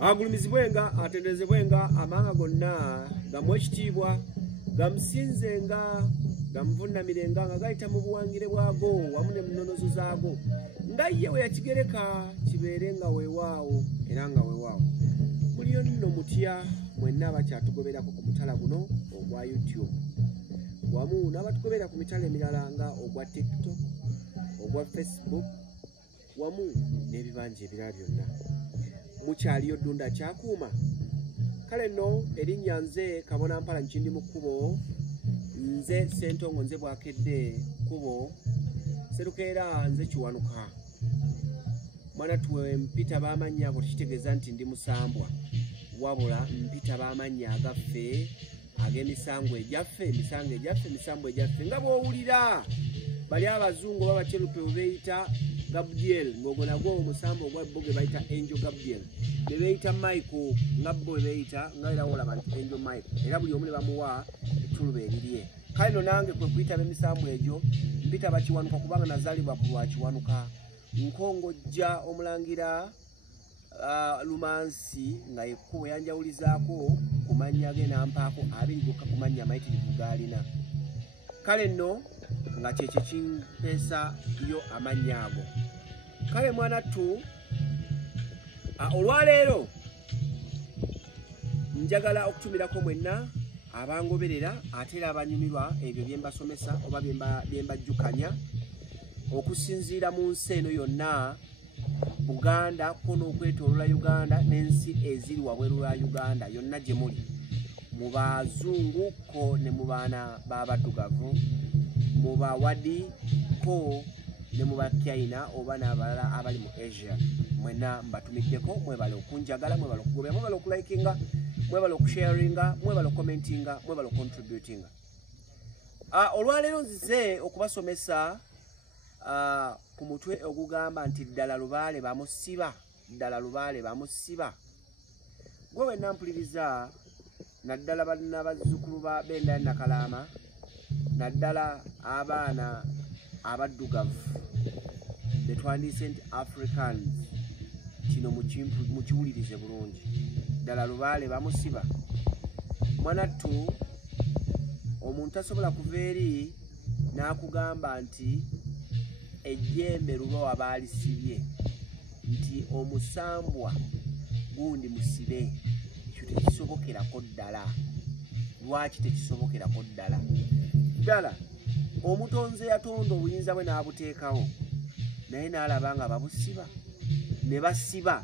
agulumizibwenga atendezebwenga amanga gonna gamwekitiibwa gamusinzenga gamuvunamirenga nga gayita mu buwangire bwago wamu ne munonozo zaago nga ye we yakigereka kibeere nga weewaawo era nga weewaawo muliyo nno mutya mwenna abakyatugoberako ku mutala guno ogwa YouTube wamu n'abatugoberera ku mitala emirala nga ogwa TikTok ogwa Facebook wamu n'ebibanja ebirala byonna mukyaliyo Ddunda Kyakuuma kale nno erinnya nze Kabona Mpala Kindimukubo nze Ssentongo nze Bwakedde kubo serukeera nze Kiwanuka mwana tuwe mpita b'amannya ago tekitegeeza nti ndi musambwa wabula mpita b'amannya agaffe ag'emisango egyaffe emisango egyaffe nga bw'owulira bali abazungu babacelupe beeyita Gabriel ngogo nagwo omusambo ogwa bo ge bayita Angel Gabriel ne beeyita Michael nga bo beeyita nga era olaba nti Angel Michael era buli omu ne bamuwa ettuluba erirye kale no nange kwe kuyita b'emisambo egyo mpita bakiwanuka kubanga nazaalibwa ku lwakiwanuka nkongojja omulangira Lumansi nga ekkubo yanjawulizaako ku mannya ge nampaako abiri gokka ku mannya amayitirivu gaalina kale nno nga kyekyo kimpeesa yo amannya ago kale mwanattu olwaleero njagala okutumirako mwenna abangoberera ate era abanyumirwa ebyo bye mbasomesa oba bye mbajjukanya okusinziira mu nsi eno yonna Buganda ko n'okwetooloola Uganda n'ensi eziri wabweru lwa Uganda yonna gye muli mu bazungu ko ne mu baana b'abaddugavu mu bawadi ko ne mu China oba n'abalala abali mu Asia mwenna mbatumiddeko mwebale okunjagala mwebale okugobera mwebale okulikinga mwebale okusharinga mwebale okucommentinga mwebale okucontributinga olwaleero nzize okubasomesa ku mutwe ogugamba nti Ddala Lubaale bamusiba Ddala Lubaale bamusiba gwe wenna mpuliriza naddala balina bazzukulu b'endala Nakalaama naddala abaana abaddugavu betwandiise nti Africans kino mukiwulirize bulungi Ddala Lubaale bamusiba mwanattu omuntu tasobola kuva eri n'akugamba nti ejjembe luba wabaalisibye nti omusambwa gundi musibe ekyo tekisobokerako ddala lwaki tekisobokerako ddala ddala omutonzi yatonda obuyinza bwe n'abuteekawo naye n'alaba nga babusiba ne basiba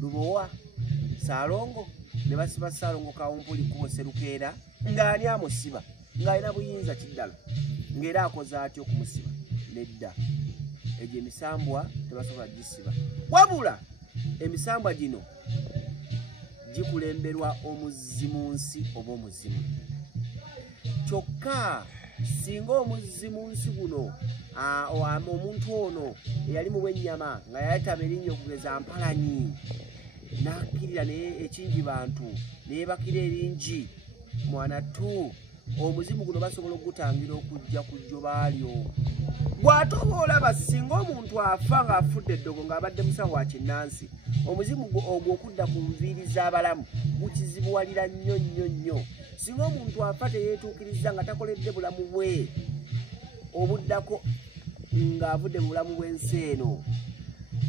Lubowa Saalongo ne basiba Saalongo Kawumpuli Kubo Serukeera ng'ani amusiba ng'alina buyinza kiddala ng'era akoze atyo okumusiba nedda egyo emisambwa tebasobola gisiba wabula emisambwa gino gikulemberwa omuzzi mu nsi oba omuzimu kyokka singa omuzzi mu nsi guno omuntu ono eyali mu bw'ennyama nga yayetaba erinnya okugeza Mpalanyi n'akkirira naye ekingi bantu neebakira eringi mwanattu omuzimu guno basobola okugutangira okujja ku jjo baalyo bw'ate oba olaba singa omuntu afa ng'afudde eddogo ng'abadde musawo wa kinnansi omuzimu ogwo okudda ku nviiri z'abalamu gukizibuwalira nnyo nnyo nnyo singa omuntu afa teyeetuukiriza nga takoledde bulamu bwe obuddako ng'avudde mu bulamu bw'ensi eno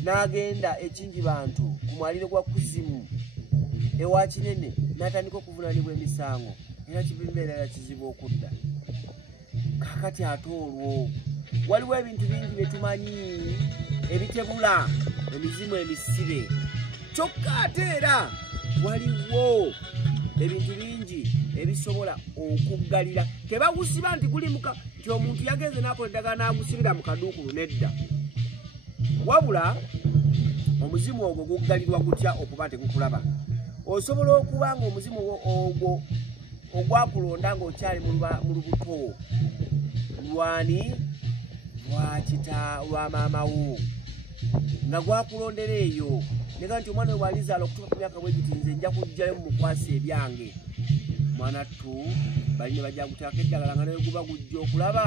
n'agenda ekingi bantu ku mwaliro gwa kuzimu ewa kinene n'atandika okuvunaanibwa emisango era kibimbeera kizibu okudda kakati ate olwo waliwo ebintu bingi bye tumanyi ebitebula emizimu emisibe kyokka ate era waliwo ebintu bingi ebisobola okuggalira tebagusiba nti gulimuka nti omuntu yagenze n'akola eddagala n'agusibira mu kaduukulu nedda wabula omuzimu ogwo guggalirwa gutya okuba tegukulaba osobola okuba nga omuzimu ogwo ogwakulonda ng'okyali mu lubuto lwani lwa maama wo nga gwakulondera eyo nega nti omwana we bwalizaala okutuuka ku myaka bwe giti nze nja kujjayo mu mukwasa ebyange mwanattu bali ne bajja kuteekako eddagala nga naye guba gujja okulaba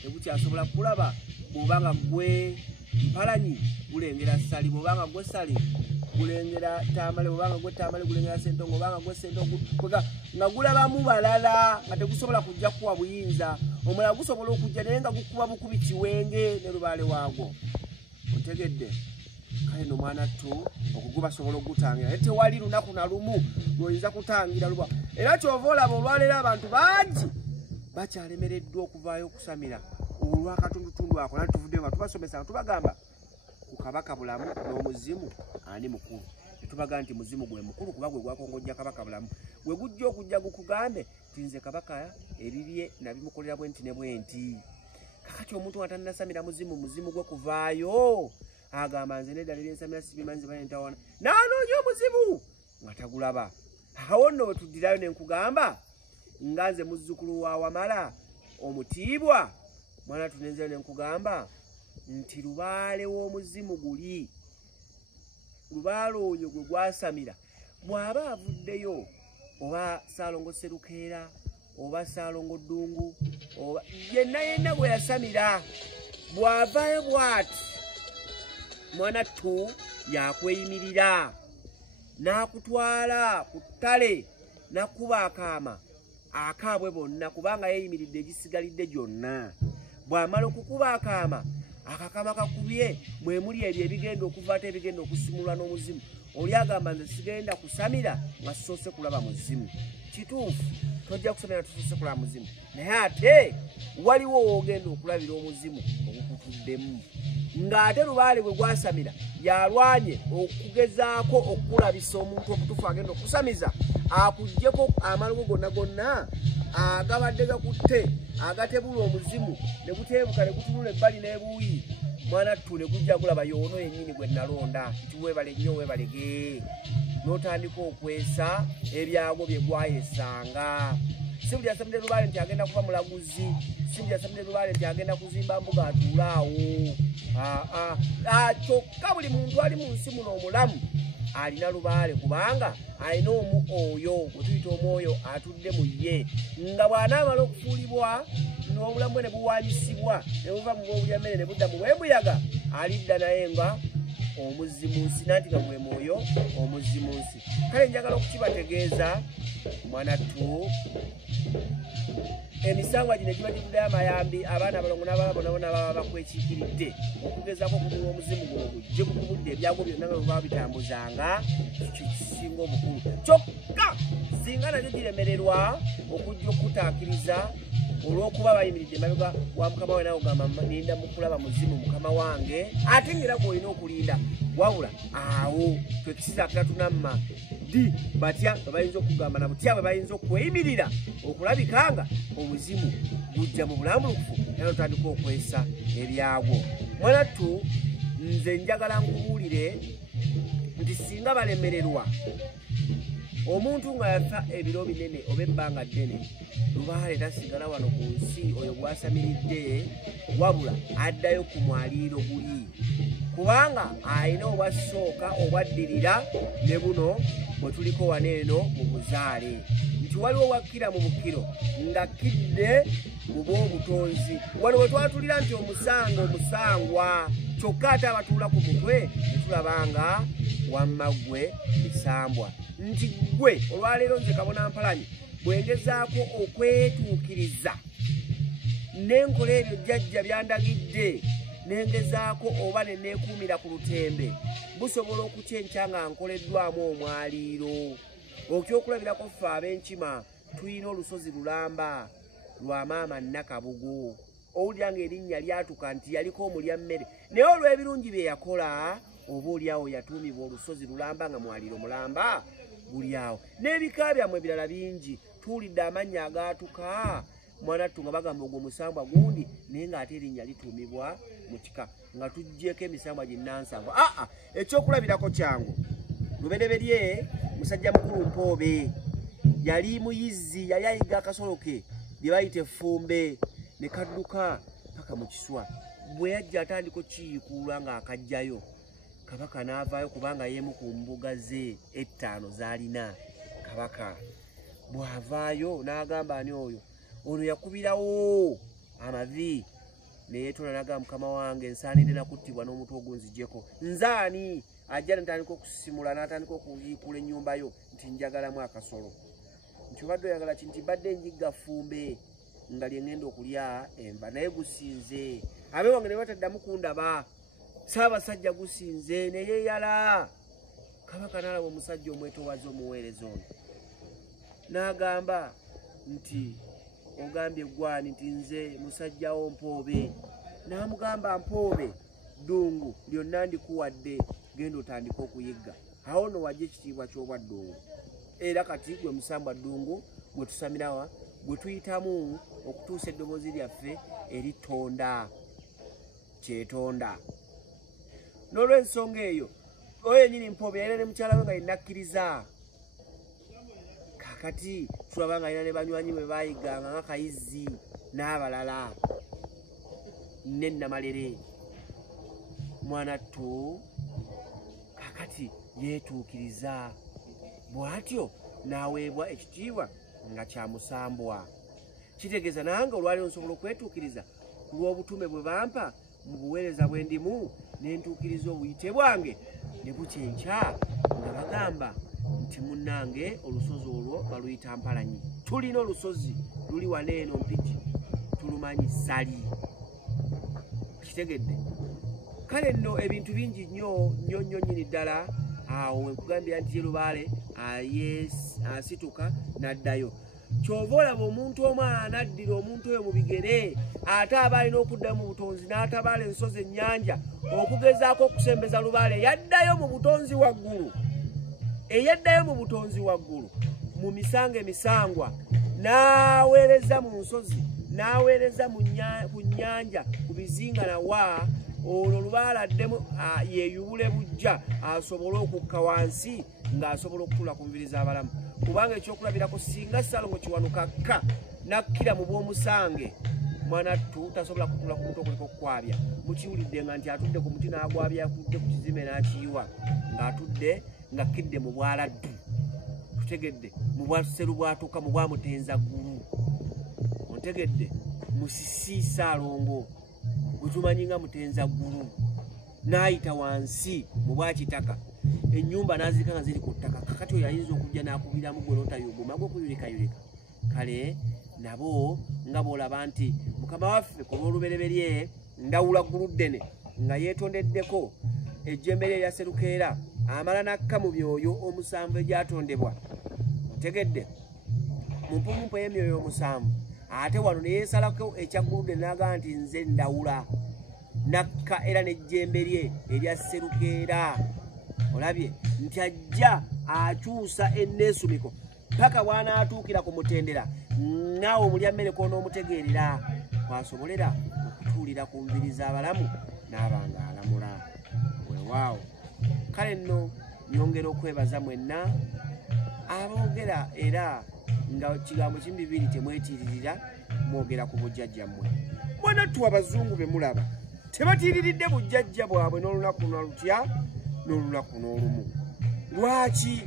tegukyasobola kulaba bw'oba nga gwe mpalanyi gulengera ssali bwobanga gwe ssali gulengera tamale bwobanga gwe tamale gulengera sentongo bwobanga gwe sentongo nga gulabamu balala nga tegusobola kujja kuwa buyinza omulala gusobola okujja naye nga gukuba bukubi kiwenge ne lubaale waagwo otegedde kale no mwana ttu okuguba sobola okugutangira naye tewali lunaku na lumu lwoyinza kutangira luba era kyova olaba olwaleero abantu bangi bakyalemereddwa okuvaayo okusamira olwakatundutundu ako nati tuvuddeyo nga tubasomesa nga tubagamba ku kabaka bulamu n'omuzimu ani mukulu netubaga nti muzimu gwe mukulu kuba gwe gwakongojja kabaka bulamu gwe gujja okujja gukugambe tinze kabaka ebibye nabimukolera bwenti ne bwenti kakati omuntu nga tannasamira muzimu gwe kuvaayo agamba nze nedda nebyensamira sibimanzi banentawana nanoonya omuzimu nga tagulaba awo nno bwe tuddirayo nenkugamba nga nze muzzukulu wa Wamala omutiibwa mwana tunenzeyo nenkugamba nti lubaale w'omuzimu guli lubaale oyo gwe gwasamira bw'aba avuddeyo oba Saalongo Serukeera oba Saalongo Ddungu oba yenna gwe yasamira bw'avaayo bw'ati mwana ttu yakweyimirira n'akutwala ku ttale n'akkuba akaama akaabwe bonna kubanga yeeyimiridde egisigalidde gyonna bw'amala okukuba akaama akakama kakubye mwe muli ebyo ebigenda okuva ate ebigenda okusimulwa n'omuzimu oli agamba nze sigenda kusamira nga sisoose kulaba muzimu kituufu tojja kusamira tusoose kulaba muzimu naye ate waliwo woogenda okulabira omuzimu ogukutuddemu ng'ate lubaale bwe gwasamira yalwanye okugezaako okulabisa omuntu omutuufu agenda okusamiza akuggyeko amalogo gonna gonna agabadde gakutte agatebula omuzimu ne guteebuka ne gutunula ebbali n'ebuuyi mwana ttu ne gujja gulaba yoono yennyini gwe nalonda nti weebale nnyo weebalege n'otandika okwesa ebyago bye gwayesanga si buli yasamire lubaale nti agenda kuba mulaguzi si buli yasamire lubaale nti agenda kuzimba mbuga atuule awo kyokka buli muntu ali mu nsi muno omulamu alina lubaale kubanga alina omu oyo gwe tuyita omwoyo atudde mu ye nga bw'anaamala okufuulibwa n'obulamu bwe ne buwanyisibwa ne buva mu bwobulya mmere ne budda mu bwembuyaga alidda naye nga omuzimunsi nanti nga gwe mwoyo omuzimunsi kale njagala okukibategeeza mwana ttu emisangwa gino giba givuddeyo amayambi abaana abalongo n'abalala bonna baba bakwekiikiridde okugezaako okugula omuzimu guno gujje gukubulidde ebyago byonna nga bwebaba bitambuzanga kikyo kisinga obukulu kyokka singa nabyo giremererwa okujja okutaakiriza olw'okuba bayimiridde emabega wa mukama we nawe ogamba ninda mu kulaba muzimu mukama wange ate ngera gw'olina okulinda wabula awo twekisizaakira tunamma ddi batya bwe bayinza okugamba na butya bwe bayinza okweyimirira okulabikanga omuzimu gujja mu bulambulukufu era otandika okwesa ebyagwo mwana ttu nze njagala nkubuulire nti singa balemererwa omuntu nga yafa ebiro binene oba ebbanga ddene lubaale tasigala wano ku nsi oyo gwasamiridde wabula addayo ku mwaliiro guli kubanga alina obwasooka obwaddirira ne buno bwe tuliko wano eno mu buzaale nti waliwo wakkira mu bukiro nga kidde mu bw'obutonzi wano bwe twatulira nti omusangwa kyokka ate abatuula ku mutwe ne tulabanga wamma ggwe misambwa nti ggwe olwaleero nze kabona mpalanyi bwengezaako okwetuukiriza nenkola ebyo jjajja byandagidde nengezaako oba neneekuumira ku lutembe busobola okukyenkya nga nkoleddwamu omwaliiro okyokulabirako ffe ab'enkima tulina olusozi lulamba lwa maama Nakabugu owulira ng'erinnya lyatuka nti yaliko omulya mmere naye olw'ebirungi bye yakola oba oliawo yatuumibwa olusozi lulamba nga mwaliiro mulamba guli awo n'ebika byammwe ebirala bingi tuwulidde amannya agaatuka mwana ttu nga bagamba ogwo musambwa gundi naye ng'ate erinnya lituumibwa mu kika nga tuggyeko emisambwa ginnansangwa ekyokulabirako kyangu lubereberye musajja mukulu Mpoobe yali muyizzi yali ayiga akasolo ke bye bayita effumbe ne kadduka paka mu kiswa bwe yajja atandika okiyikuula ng'akajjayo kabaka n'avaayo kubanga yeemu ku mbuga ze 5 z'alina kabaka bw'avaayo n'agamba ani oyo ono yakubirawo amavi naye tunalaga mukama wange nsaanidde nakuttibwa n'omutwe ogunzijjeko nzaani ajja natandika okusisimula n'atandika okuyiikula ennyumba yo nti njagalamu akasolo nti obadde oyagala ki nti badde njigga fumbe nga lyengenda okulya enva naye gusinze abe wange ne bataddamu kundaba Ssaabasajja gusinze ne yeeyala kabaka n'alaba omusajja omwetowaze omuweereza ono n'agamba nti ogambye gwani nti nze musajjawo mpoobe n'amugamba mpoobe ddungu lyonna ndikuwadde genda otandika okuyigga awo no wajja ekitiibwa ky'obwa ddungu era kati gwe musambwa ddungu gwe tusamirawa gwe tuyitamu okutuusa eddoboozi lyaffe eritonda kyetonda n'olw'ensonga eyo oyo nyini mpoobe yalina ne mukyala we nga yennakkiriza kakati tulaba nga alina ne banywanyi bwe baayiganga nga Kayizzi n'abalala n'ennamalere mwanattu kakati yeetuukiriza bw'atyo n'aweebwa ekitiibwa nga kya musambwa kitegeeza nange olwaliro nsobola okwetuukiriza ku lw'obutume bwe bampa mu buweereza bwe ndimu ne ntuukiriza obuyite bwange ne bukyenkya nga bagamba nti munnange olusozi olwo baluyita Mpalanyi tulina olusozi luli wano eno Mpigi tulumanyi Ssali kitegedde kale nno ebintu bingi nnyo nnyini ddala awo wekugambira nti Lubaale asituka n'addayo kyova olaba omuntu omu anaddira omuntu oyo mu bigere ate aba alina okudda mu butonzi n'atabaala ensozi ennyanja okugezaako okusembeza Lubaale yaddayo mu butonzi waggulu eyaddayo mu butonzi waggulu mu misanga emisangwa n'aweereza mu nsozi n'aweereza ku nnyanja ku bizinga nawa olwo Lubaale addemu yeeyubule bujja asobole okukka wansi ng'asobola okutuula ku mubiri z'abalamu kubanga ekyokulabirako singa Salongo Kiwanukakka nakkira mu bw'omusange mwanattu tasobola kutuula ku muti okuliko okukwabya mukiwulidde nga nti atudde ku muti n'agwabya atudde ku kizime n'akiyiwa ng'atudde ng'akkidde mu bwaladdu tutegedde mu bwaseru bwatuuka mu bwamutenza ggulu ontegedde musisi Salongo bwe tumanyi nga mutenza ggulu n'ayita wansi mu bwakitaka ennyumba n'azirika nga ziri ku ttaka kakati oyo ayinza okujja n'akubiramu gwe n'otayuguma gwe okuyulikayulika kale nabo nga bw'olaba nti mukama waffe ku lw'olubereberye ndawula ggulu ddene nga yeetondeddeko ejjembe lye erya Serukeera amala n'akka mu myoyo omusanvu egyatondebwa otegedde mu mpumumpu ey'emyoyo omusanvu ate wano ne yeesalako ekya ggulu ddene n'agamba nti nze ndawula nakka era n'ejjembe lye erya Serukeera olabye nti ajja akyusa enneesumiko paka bw'anaatuukira ku mutendera naawe omulya mmere kw'onoomutegeerera kwasobolera okutuulira ku nviri z'abalamu n'abanga alamula weewaawo kale nno nyongera okwebaza mwenna aboogera era nga kigambo kimu bibiri temwetiiririra mwogera ku bujjajjammwe mwanattu abazungu be mulaba tebatiiriridde bujjajja bwabwe n'olunaku nalutya n'olunaku n'olumu lwaki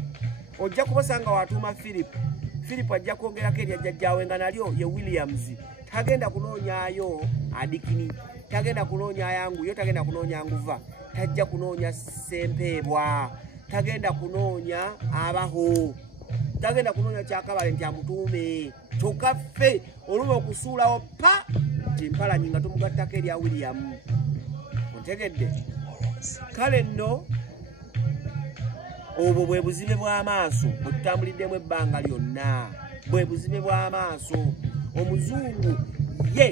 ojja kubasanga watuuma Philip ajja kwongerako erya jjajjaawe nga nalyo ye Williams tagenda kunoonyaayo Adikini tagenda kunoonya Yanguyo tagenda kunoonya Nguva tajja kunoonya Sempeebwa tagenda kunoonya Abaho tagenda kunoonya Kyakabale nti amutuume kyokka ffe olumu okusuulawo pa nti Mpalanyi nga tumugattako erya William ontegedde kale nno obwo bwe buzibe bw'amaaso bwe tutambuliddemu ebbanga lyonna bwe buzibe bw'amaaso omuzungu ye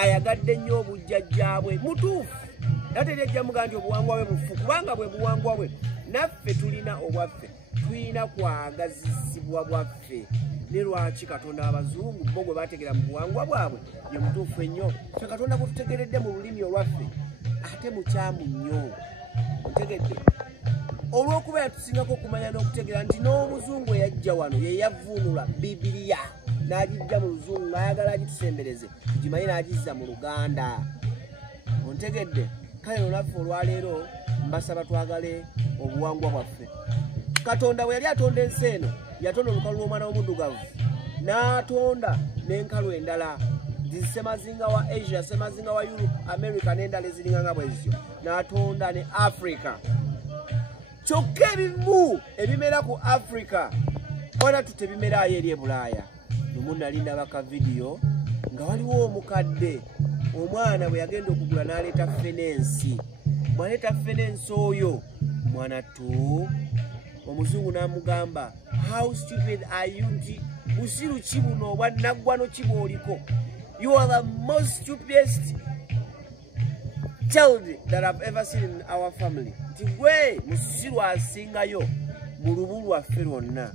ayagadde nnyo obujjajjaabwe mutuufu era teryajja mugaa nti obuwangwa bwe bufu kubanga bwe buwangwa bwe naffe tulina obwaffe tulina kwagazisibwa bwaffe ne lwaki Katonda abazungu bo gwe baategera mu buwangwa bwabwe ye mutuufu ennyo ffe Katonda gwe tutegeredde mu lulimi olwaffe ate mukyamu nnyo otegedde olw'okuba yatusingako okumanya n'okutegera nti n'omuzungu eyajja wano ye yavuunula Bibiliya n'agijja mu luzungu ng'ayagala agitusembereze tugimanyi n'agizza mu Luganda ontegedde kale nolaffe olwaleero mbasaba twagale obuwangwa bwaffe Katonda bwe yali atonda ensi eno yatonda olukalu lw'omwana w'omuddugavu n'atonda n'enkalu endala semazinga wa Asia, semazinga wa Europe, America n'endala eziringa nga bwezityo, n'atonda ne Africa. Kyokka ebimu ebimera ku Africa wala tutebimerayo eri e Bulaaya. Lumu nali ndabaka video nga waliwo omukadde, omwana bwe yagenda okugula n'aleeta fenensi. Bw'aleeta fenensi oyo mwana tu omuzungu n'amugamba, how stupid are you? Nti busiru ki buno obwa naggwano ki bw'oliko? You are the most stupidest child that I've ever seen in our family. Nti gwe musiru asingayo mu lubu lwaffe lwonna.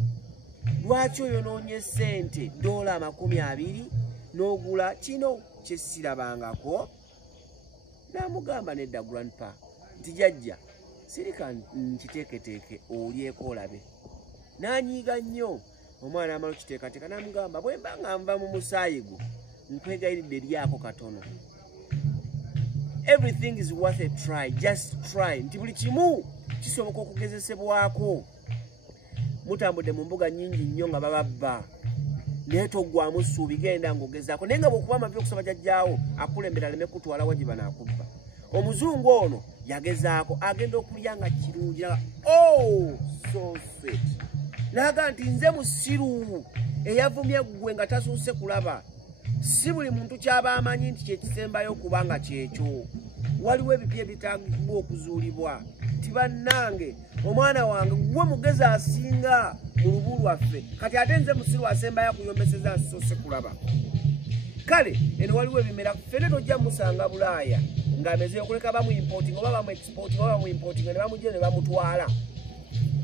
Lwaki oyonoonye ssente $20 n'ogula kino kye sirabangako? N'amugamba nedda grandpa, nti jajja sirika nkiteeketeeke olyeko olabe. N'anyiiga nnyo. Omwana amala okiteekateeka n'amugamba, bwe mba nga nva mu musaayi gwo nkwegayiridde eryako katono. Everything is worth a try. Just try. Nti buli kimu kisoboka okugezesebwako. Mutambudde mu mbuga nnyingi nnyo nga bababba. Naye toggwamu ssuubi, genda ng'ogezaako. Naye nga bw'okuba amavi okusaba jajjaawo akulembera aleme kutwala wagiba n'akubba. Omuzungu ono yagezaako agenda okulya nga kirungi. Oh, so sweet. Naga nti nze musiru eyavumye ggwe nga tasuuse kulaba. Si buli muntu kyaba amanyi nti kyekisembayo kubanga kyekyo. Waliwo ebipya ebitaagibwa okuzuulibwa. Ti bannange, omwana wange gwe mugezi asinga mu lubu lwaffe. Kati ate nze musiru asembayo akuyombeseza asuuse kulaba. Kale eno waliwo ebimera ffene tojja musanga Bulaaya ng'ameze okuleka bamu importing oba bamu exporting oba bamu importing ne bamugye ne bamutwala.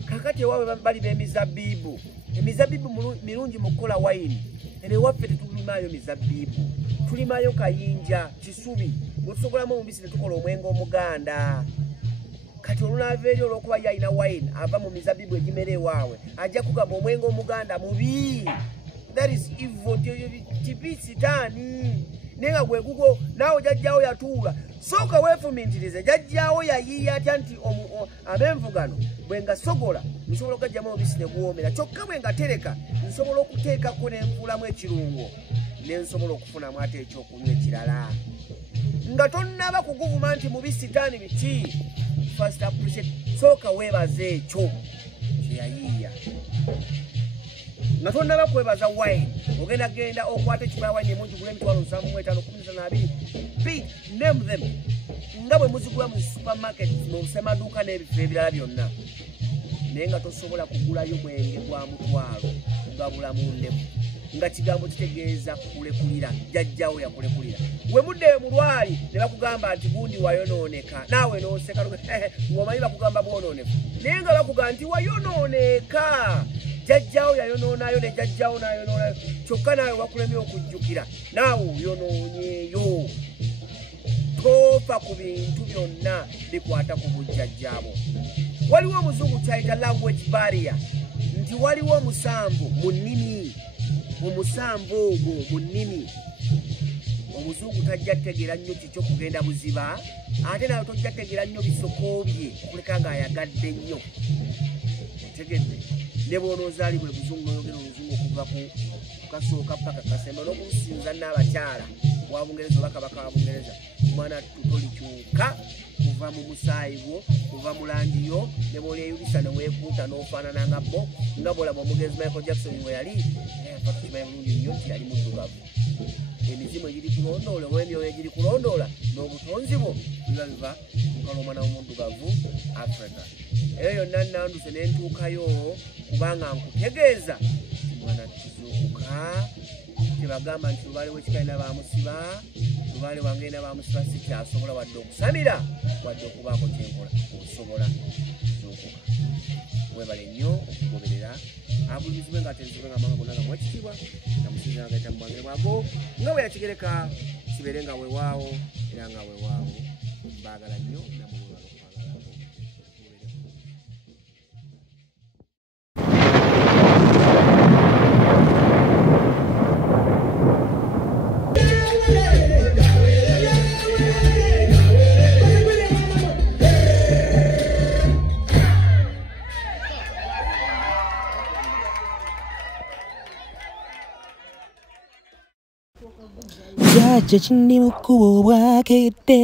Kakati ewaabwe bali b'emizabbiibu. Emizabbiibu mirungi mu kukola wayini. Eno ewaffe tetulimaayo mizabbiibu. Tulimaayo kayinja, kisubi. Bwe tusogolamu omubisi ne tukola omwenge omuganda. Kati olunaava eri olw'okuba yalina wayini ava mu mizabbiibu egimera ewaabwe. Ajja kugamba omwenge omuganda mubi. That is evil. Tipi sitaani. Nenga gwe gugo naawe jajjaawo yatuula. Sooka weefumintirize jajjaawo yayiiya atya nti amenvugano bwe nga sogola nsobola okugajjamu omubisi ne guwoomera. Kyokka bwe nga tereka nsobola okuteekako ne nfuulamu ekirungo ne nsobola okufunamu ate ekyokunywa ekirala. Nga tonnaba kuguvuma nti mubisi sitaani biki. First appreciate. Sooka weebaze ekyo kye yayiiya. Nga tonnaba kwebaza wine ogenda genda okwata ekibala wine emungi gula $7,512. Big name them nga bwe muzigula mu supermarket mu semaduuka n'ebifo ebirala byonna. Naye nga tosobola kugulayo mwenge gwa $1,000 kugabula mu ndeku nga kigambo kitegeeza kulekulira. Jajjaawo yakulekulira. We mudde mu lwali ne bakugamba nti gundi wayonooneka naawe n'oseka ng'omanyi bakugamba bwonoonefu naye nga bakugamba nti wayonooneka. Jajjaawo yayonoonayo ne jajjaawo n'ayonoonayo. Kyokka naawe wakulemye okujjukira naawe oyonoonyeeyo. Toofa ku bintu byonna bikwata ku bujjajjaabo. Waliwo omuzungu kyayita language barrier. Nti waliwo omusambu mu nnimi. Omusambu ogwo mu nnimi. Omuzungu tajja tegeera nnyo kikyo kugenda buziba. Ate nawe tojja tegeera nnyo bisoko bye okuleka ng'ayagadde nnyo. Tegedde. Ne bw'onoozaali bwe buzungu oyogera oluzungu okuva ku kasooka paka kasemba n'okulusinza n'abakyala wa Bungereza oba kabaka wa Bungereza. Mwana tolikyuka kuva mu musaayi gwo kuva mu langi yo ne bw'olyeyulisa ne weekuuta n'ofaanana nga bo nga bw'olaba omugezi Michael Jackson bwe yali afa tukimanyi bulungi nnyo nti yali muddugavu. Emizimu egiri kulondoola oba emyoyo egiri kulondoola n'obutonzi bwo biba biva kukala omwana w'omuddugavu Africa. Eyo yonna nanduse ne ntuukayo kubanga nkutegeeza mwana tuzuukuka. Tebagamba nti Lubaale w'ekikaina Bamusiba, Lubaale wange na Bamusiba sikyasobola wadde okusamira wadde okubaako kyenkola. Osobola zuukuka. Webale nnyo okugoberera abulizibwe nga atenzibwe nga manga gonna nga mwekitibwa nga musinza nga gaita mu bwange bwago nga bwe yakigereka kibeere nga weewaawo era nga weewaawo. Mbaagala nnyo namulwala okwagala. Jajja Kindimukubo Bwakedde.